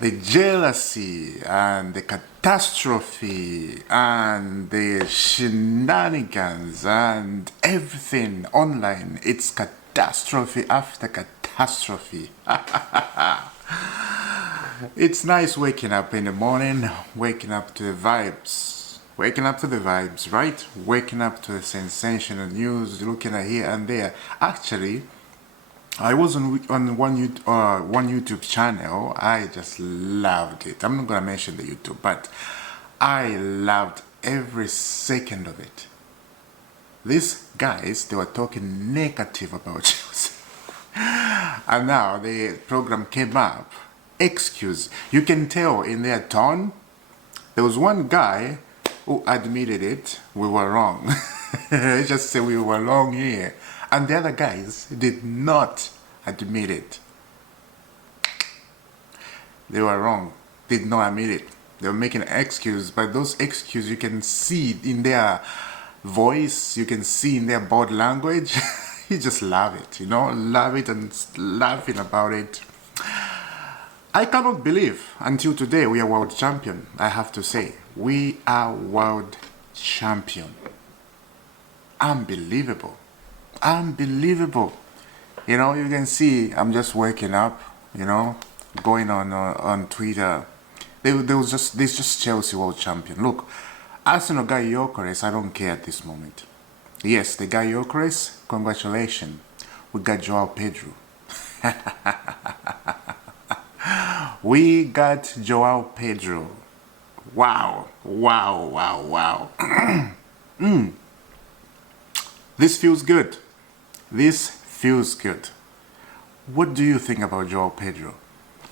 the jealousy and the catastrophe and the shenanigans and everything online. It's catastrophe after catastrophe. It's nice waking up in the morning, waking up to the vibes. Waking up to the vibes, right? Waking up to the sensational news, looking at here and there. Actually, I was on one YouTube channel. I just loved it. I'm not gonna mention the YouTube, but I loved every second of it. These guys, they were talking negative about Chelsea, and now the program came up. Excuse. You can tell in their tone. There was one guy who admitted it. We were wrong. Just say we were wrong here. And the other guys did not admit it. They were wrong. Did not admit it. They were making an excuse, but those excuses you can see in their voice, you can see in their body language. You just love it, you know, love it and laughing about it. I cannot believe until today we are world champion. I have to say, we are world champion. Unbelievable. Unbelievable. You know, you can see I'm just waking up, you know, going on Twitter. There's just Chelsea world champion. Look, Arsenal guy Gyökeres, I don't care at this moment. Yes, the guy Gyökeres, congratulations. We got Joao Pedro. We got Joao Pedro. Wow, wow, wow, wow. This feels good. This feels good. What do you think about Joao Pedro?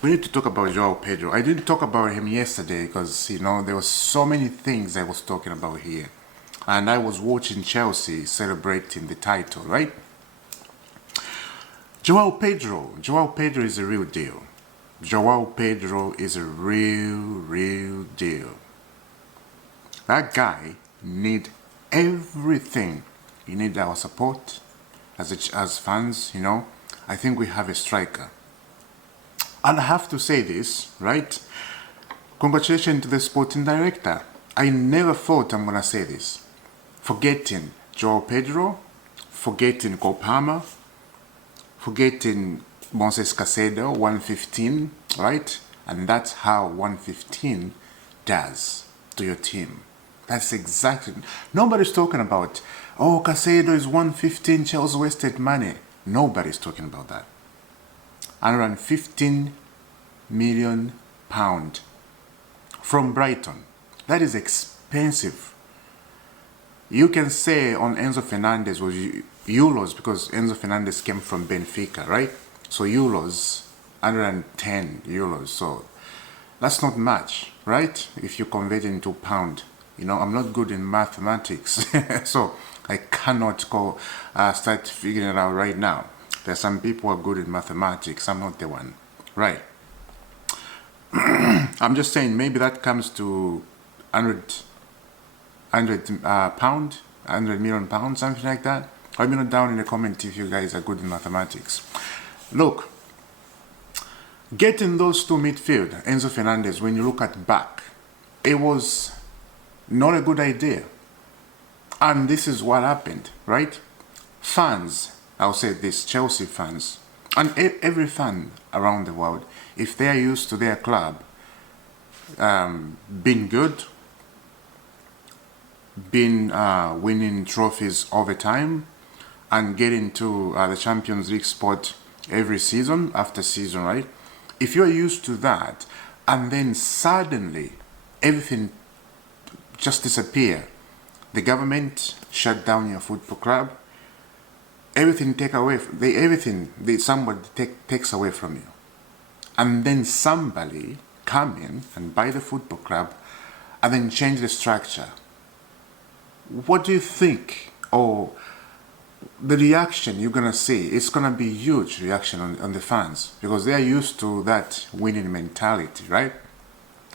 We need to talk about Joao Pedro. I didn't talk about him yesterday because, you know, there were so many things I was talking about here. And I was watching Chelsea celebrating the title, right? Joao Pedro is a real deal. Joao Pedro is a real deal. That guy need everything. He need our support as fans, you know. I think we have a striker. And I have to say this, right? Congratulations to the sporting director. I never thought I'm gonna say this. Forgetting Joao Pedro, forgetting Copama, forgetting Moses Caicedo, 115, right? And that's how 115 does to your team. That's exactly. Nobody's talking about, oh, Caicedo is 115, Chelsea wasted money. Nobody's talking about that. Around 15 million pound from Brighton. That is expensive. You can say on Enzo Fernandez was euros because Enzo Fernandez came from Benfica, right? So euros, 110 euros. So that's not much, right? If you convert it into pound. You know, I'm not good in mathematics, so I cannot go start figuring it out right now. There's some people who are good in mathematics. I'm not the one, right? I'm just saying maybe that comes to 100 pound, 100 million pounds, something like that. Let me know down in the comment if you guys are good in mathematics. Look, getting those two midfield, Enzo Fernandez, when you look at back, it was not a good idea. And this is what happened, right? Fans, I'll say this, Chelsea fans, and every fan around the world, if they are used to their club being good, being winning trophies over time, and getting to the Champions League spot every season after season, right? If you're used to that, and then suddenly everything just disappear, the government shut down your football club, everything take away, somebody takes away from you, and then somebody come in and buy the football club, and then change the structure. What do you think? Or the reaction you're gonna see, it's gonna be huge reaction on the fans because they are used to that winning mentality, right?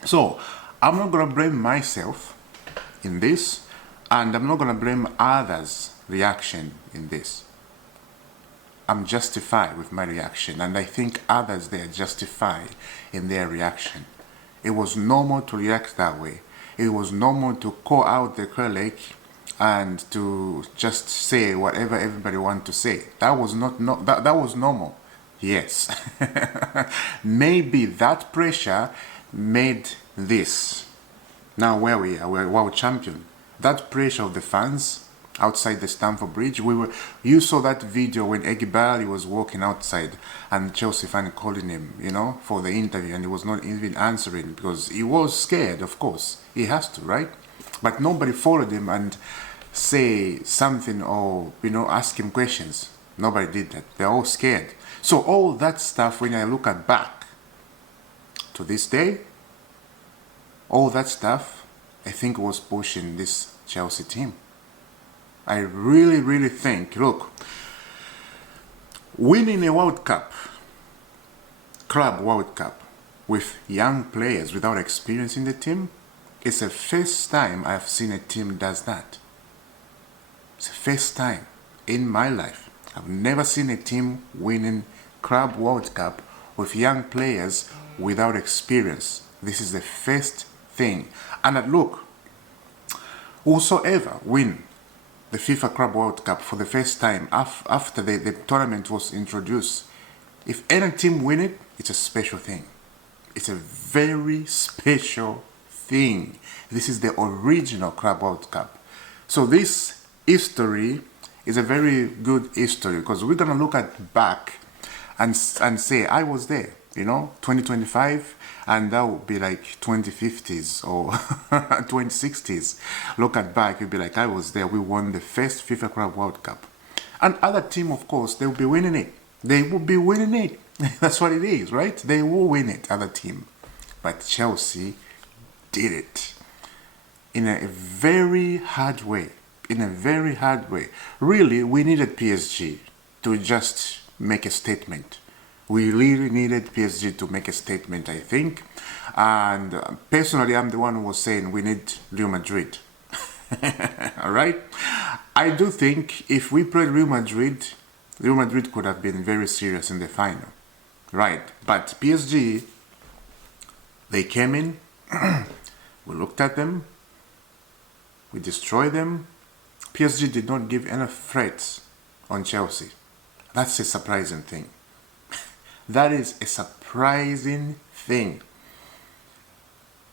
So I'm not gonna blame myself in this, and I'm not gonna blame others' reaction in this. I'm justified with my reaction, and I think others, they are justified in their reaction. It was normal to react that way. It was normal to call out the C0LE and to just say whatever everybody wanted to say. That was that was normal. Yes. Maybe that pressure made this. Now where we are, we're world champion. That pressure of the fans outside the Stamford Bridge, you saw that video when Eghbali was walking outside and Chelsea fan calling him, you know, for the interview, and he was not even answering because he was scared, of course. He has to, right? But nobody followed him and say something or, you know, ask him questions. Nobody did that. They're all scared. So all that stuff, when I look at back to this day, all that stuff, I think was pushing this Chelsea team. I really, really think, look, winning a World Cup, Club World Cup, with young players without experience in the team, it's the first time I've seen a team does that. It's the first time in my life. I've never seen a team winning Club World Cup with young players without experience. This is the first thing. And look, whosoever win the FIFA Club World Cup for the first time after the tournament was introduced, if any team win it, it's a special thing. It's a very special thing. This is the original Club World Cup. So this history is a very good history because we're going to look at back and say, I was there, you know, 2025, and that would be like 2050s or 2060s. Look at back, you'll be like, I was there. We won the first FIFA Club World Cup. And other team, of course, they will be winning it. They will be winning it. That's what it is, right? They will win it, other team. But Chelsea did it in a very hard way. In a very hard way. Really, we needed PSG to just make a statement. We really needed PSG to make a statement, I think. And personally, I'm the one who was saying we need Real Madrid. All right? I do think if we played Real Madrid could have been very serious in the final. Right? But PSG, they came in, we looked at them, we destroyed them. PSG did not give any threats on Chelsea. That's a surprising thing. That is a surprising thing.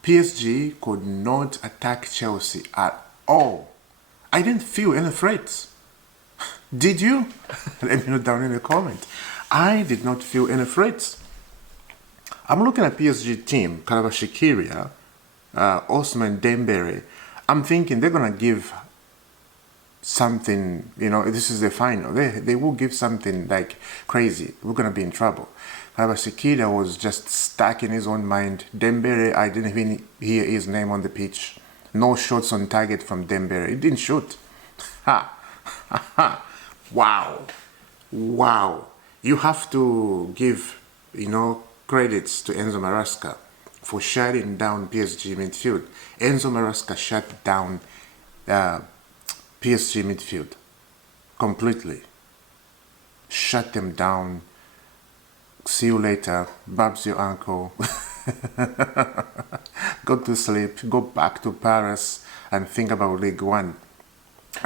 PSG could not attack Chelsea at all. I didn't feel any threats. Did you? Let me know down in the comment. I did not feel any threats. I'm looking at PSG team, Kvaratskhelia, Ousmane Dembele. I'm thinking they're going to give something, you know, this is the final. They will give something like crazy. We're going to be in trouble. Kvaratskhelia was just stuck in his own mind. Dembele, I didn't even hear his name on the pitch. No shots on target from Dembele. He didn't shoot. Ha! Ha! Wow! Wow! You have to give, you know, credits to Enzo Maresca for shutting down PSG midfield. Enzo Maresca shut down PSG midfield completely. Shut them down. See you later. Bob's your uncle. Go to sleep. Go back to Paris and think about League One.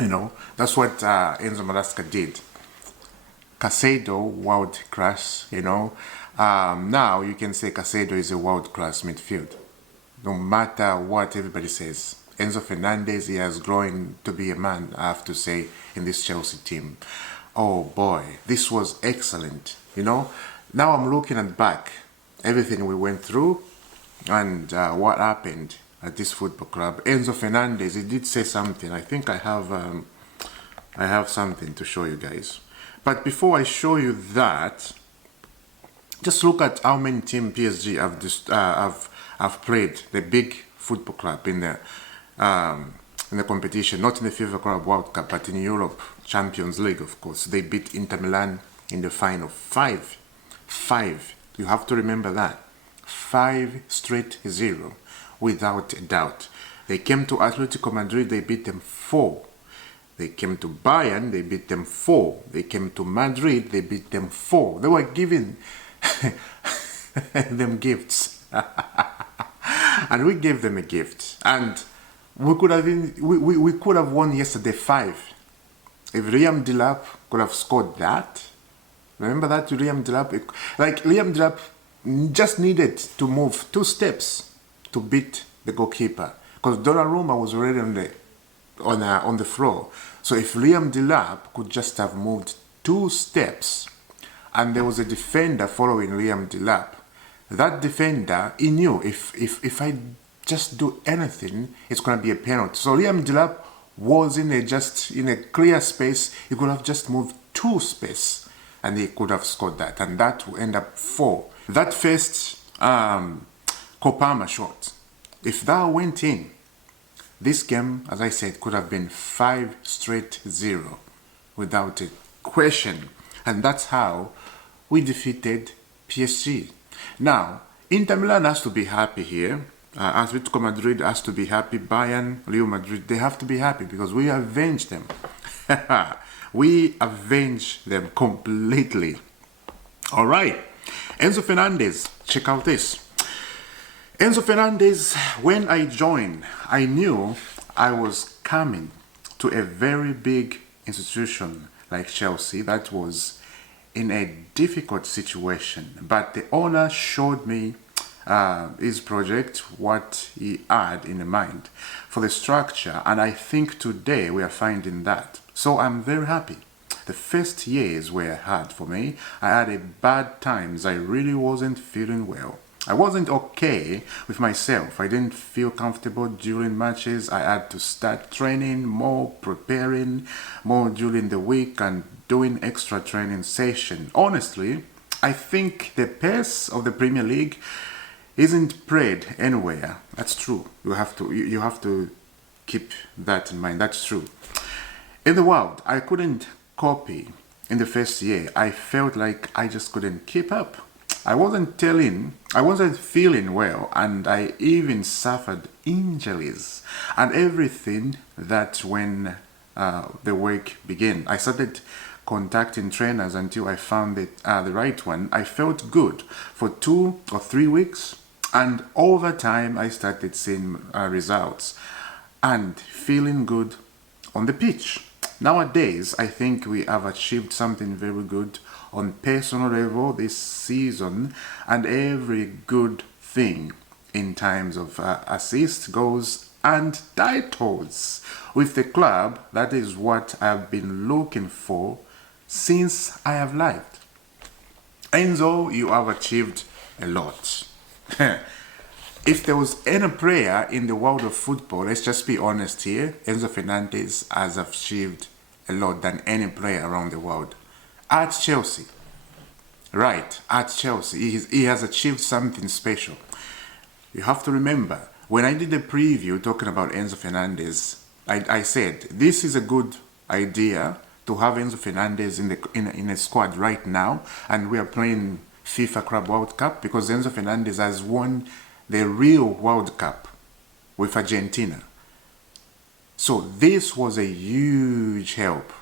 You know, that's what Enzo Maresca did. Caicedo, world class, you know. Now you can say Caicedo is a world class midfield. No matter what everybody says. Enzo Fernandez, he has grown to be a man, I have to say, in this Chelsea team. Oh boy, this was excellent, you know. Now I'm looking at back, everything we went through and what happened at this football club. Enzo Fernandez, he did say something. I think I have something to show you guys. But before I show you that, just look at how many teams PSG have played the big football club in the competition, not in the FIFA Club World Cup, but in Europe Champions League, of course. They beat Inter Milan in the final. Five. You have to remember that. 5-0, without a doubt. They came to Atletico Madrid, they beat them 4. They came to Bayern, they beat them 4. They came to Madrid, they beat them 4. They were giving them gifts. And we gave them a gift. And we could have we could have won yesterday 5. If Liam Delap could have scored that. Remember that to Liam Delap? Like Liam Delap just needed to move 2 steps to beat the goalkeeper. Because Donnarumma was already on the floor. So if Liam Delap could just have moved 2 steps and there was a defender following Liam Delap, that defender, he knew if I just do anything, it's going to be a penalty. So Liam Delap was in a clear space. He could have just moved 2 space and he could have scored that. And that would end up 4. That first Kopama shot, if that went in, this game, as I said, could have been 5 straight 0 without a question. And that's how we defeated PSG. Now, Inter Milan has to be happy here. Atletico Madrid has to be happy. Bayern, Real Madrid, they have to be happy because we avenged them. We avenged them completely. All right. Enzo Fernandez, check out this. Enzo Fernandez, when I joined, I knew I was coming to a very big institution like Chelsea that was in a difficult situation. But the owner showed me his project, what he had in mind for the structure. And I think today we are finding that. So I'm very happy. The first years were hard for me. I had a bad times. I really wasn't feeling well. I wasn't okay with myself. I didn't feel comfortable during matches. I had to start training more, preparing more during the week and doing extra training session. Honestly, I think the pace of the Premier League isn't played anywhere. That's true. You have to keep that in mind. That's true. In the world, I couldn't copy in the first year. I felt like I just couldn't keep up. I wasn't feeling well, and I even suffered injuries and everything. That when the work began, I started contacting trainers until I found the right one. I felt good for 2 or 3 weeks, and over time I started seeing results and feeling good on the pitch. Nowadays, I think we have achieved something very good on personal level this season, and every good thing in terms of assists, goals and titles with the club. That is what I've been looking for since I have left. Enzo, you have achieved a lot. If there was any player in the world of football, let's just be honest here, Enzo Fernandez has achieved a lot than any player around the world. At Chelsea, right, at Chelsea, he has achieved something special. You have to remember, when I did the preview talking about Enzo Fernandez, I said, this is a good idea to have Enzo Fernandez in a squad right now, and we are playing FIFA Club World Cup because Enzo Fernandez has won the real World Cup with Argentina. So this was a huge help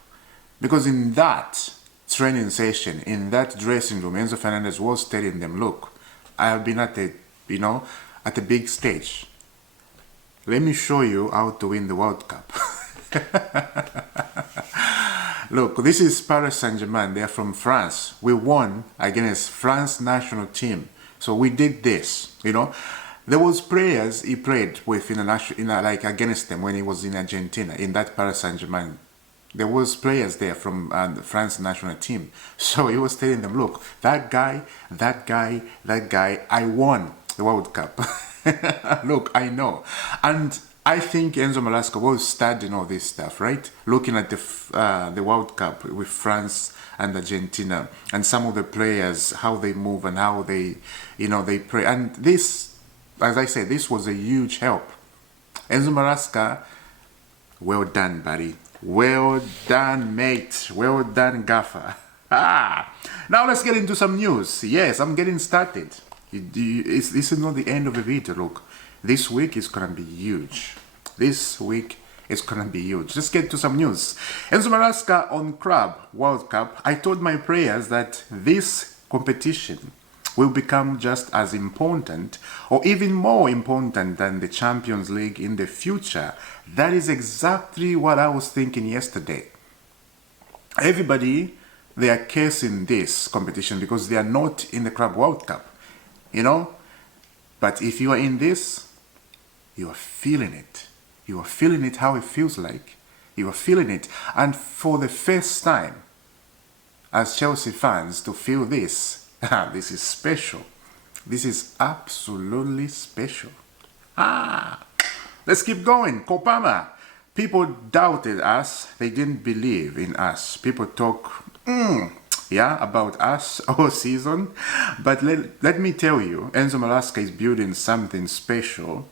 because in that training session, in that dressing room, Enzo Fernandez was telling them, look, I have been at a big stage. Let me show you how to win the World Cup. Look, this is Paris Saint-Germain. They are from France. We won against France national team. So we did this, There was players he played with like against them when he was in Argentina, in that Paris Saint-Germain. There was players there from the France national team. So he was telling them, look, that guy, I won the World Cup. Look, I know. And I think Enzo Maresca was studying all this stuff, right? Looking at the World Cup with France and Argentina and some of the players, how they move and how they play. And this, as I said, this was a huge help. Enzo Maresca, well done, buddy. Well done, mate. Well done, gaffer. Now let's get into some news. Yes, I'm getting started. This is not the end of the video. Look, this week is gonna be huge. This week It's gonna be huge. Let's get to some news. Enzo Maresca on Club World Cup. I told my players that this competition will become just as important or even more important than the Champions League in the future. That is exactly what I was thinking yesterday. Everybody, they are cursing this competition because they are not in the Club World Cup, you know? But if you are in this, you are feeling it. You are feeling it how it feels like. You are feeling it. And for the first time, as Chelsea fans, to feel this, this is special. This is absolutely special. Let's keep going. Kopama. People doubted us. They didn't believe in us. People talk, about us all season. But let me tell you, Enzo Maresca is building something special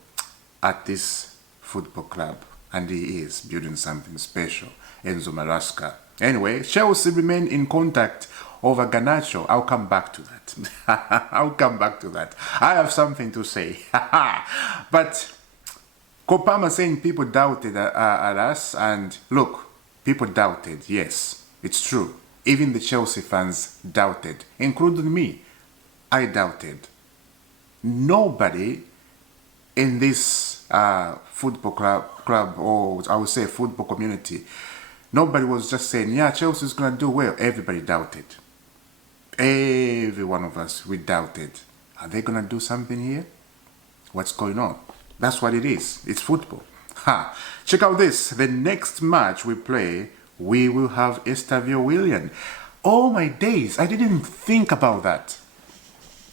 at this football club. And he is building something special. Enzo Maresca. Anyway, Chelsea remain in contact over Garnacho. I'll come back to that. I'll come back to that. I have something to say. But Kopama saying people doubted at us, and look, people doubted. Yes, it's true. Even the Chelsea fans doubted, including me. I doubted. Nobody in this football club, or I would say football community, nobody was just saying, yeah, Chelsea's going to do well. Everybody doubted. Every one of us, we doubted. Are they going to do something here? What's going on? That's what it is. It's football. Check out this. The next match we play, we will have Estavio Willian. Oh my days, I didn't think about that.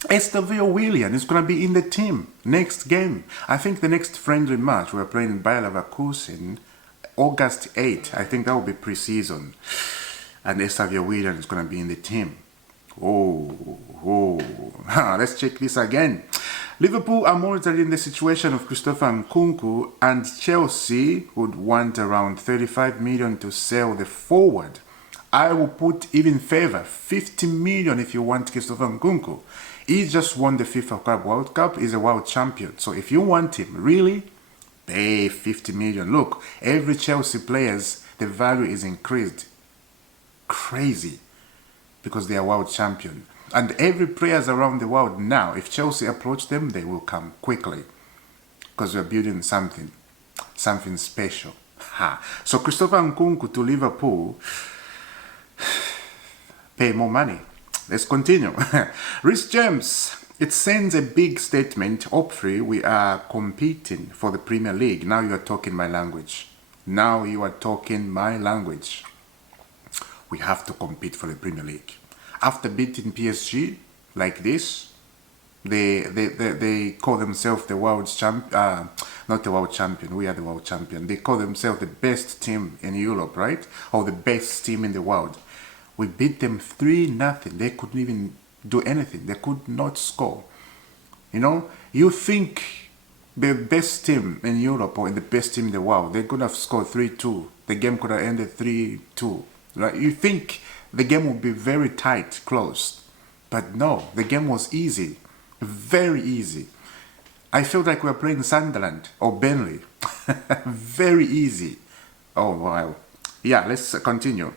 Estavio Willian is going to be in the team next game. I think the next friendly match we're playing in Bayer Leverkusen, August 8th. I think that will be pre-season. And Estavio Willian is going to be in the team. Let's check this again. Liverpool are monitoring in the situation of Christopher Nkunku, and Chelsea would want around 35 million to sell the forward. I will put even favor, 50 million if you want Christopher Nkunku. He just won the FIFA Club World Cup, he's a world champion. So if you want him, really, pay 50 million. Look, every Chelsea players, the value is increased. Crazy. Because they are world champion. And every players around the world now, if Chelsea approach them, they will come quickly. Because we're building something special. So Christopher Nkunku to Liverpool, pay more money. Let's continue. Rhys James, it sends a big statement. Hopefully we are competing for the Premier League. Now you are talking my language. Now you are talking my language. We have to compete for the Premier League. After beating PSG like this, they call themselves the world champion. Not the world champion, we are the world champion. They call themselves the best team in Europe, right? Or the best team in the world. We beat them 3-0. They couldn't even do anything. They could not score. You know, you think the best team in Europe or the best team in the world, they could have scored 3-2. The game could have ended 3-2. Right? You think the game would be very tight, close. But no, the game was easy. Very easy. I felt like we were playing Sunderland or Burnley. Very easy. Oh, wow. Yeah, let's continue.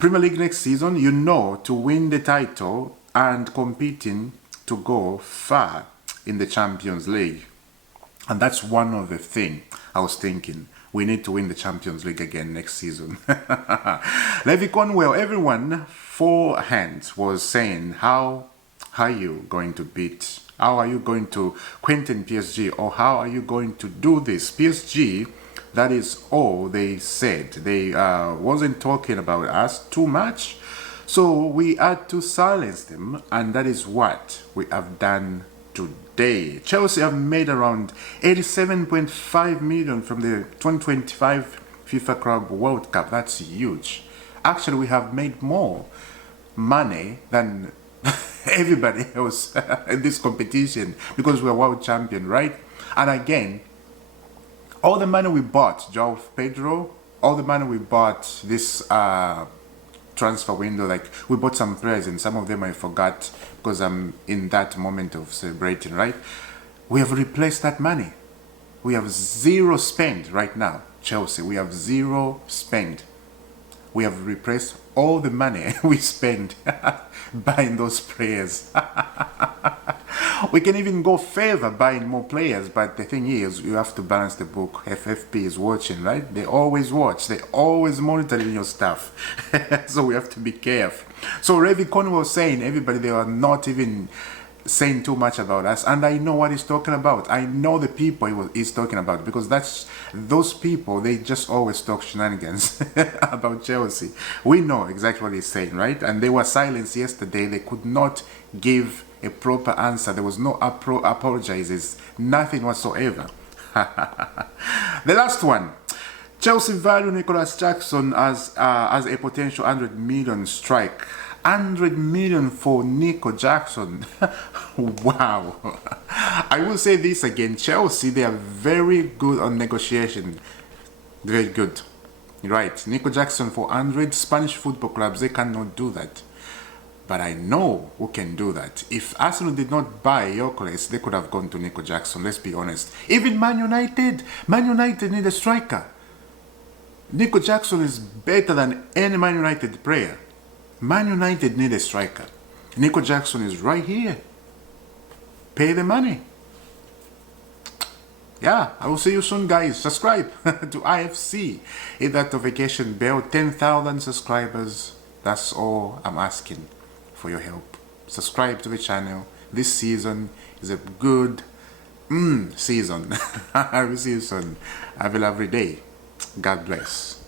Premier League next season, you know, to win the title and competing to go far in the Champions League. And that's one of the things I was thinking. We need to win the Champions League again next season. Levy Conwell, everyone forehand was saying, how are you going to beat, how are you going to Quentin PSG, or how are you going to do this? PSG, that is all they said. They wasn't talking about us too much. So we had to silence them, and that is what we have done today. Chelsea have made around 87.5 million from the 2025 FIFA Club World Cup. That's huge. Actually, we have made more money than everybody else in this competition because we're world champion, right? And again, all the money we bought, João Pedro, all the money we bought this transfer window, like we bought some players and some of them I forgot because I'm in that moment of celebrating, right? We have replaced that money. We have zero spend right now. Chelsea. We have zero spend. We have replaced all the money we spend buying those players. We can even go further buying more players, but the thing is, you have to balance the book. FFP is watching, right? They always watch. They always monitoring your stuff. So we have to be careful. So Ravi Conn was saying, everybody, they are not even saying too much about us, and I know what he's talking about. I know the people he's talking about, because that's those people, they just always talk shenanigans about Chelsea. We know exactly what he's saying, right? And they were silenced yesterday. They could not give a proper answer. There was no apologizes, nothing whatsoever. The last one. Chelsea value Nicholas Jackson as a potential 100 million strike. 100 million for Nico Jackson. Wow. I will say this again. Chelsea, they are very good on negotiation. Very good. Right. Nico Jackson for 100. Spanish football clubs, they cannot do that. But I know who can do that. If Arsenal did not buy Gyökeres, they could have gone to Nico Jackson. Let's be honest. Even Man United. Man United need a striker. Nico Jackson is better than any Man United player. Man United need a striker. Nico Jackson is right here. Pay the money. Yeah, I will see you soon, guys. Subscribe to IFC. Hit that notification bell. 10,000 subscribers. That's all I'm asking for your help. Subscribe to the channel. This season is a good season. I will see you soon. Have a lovely day. God bless.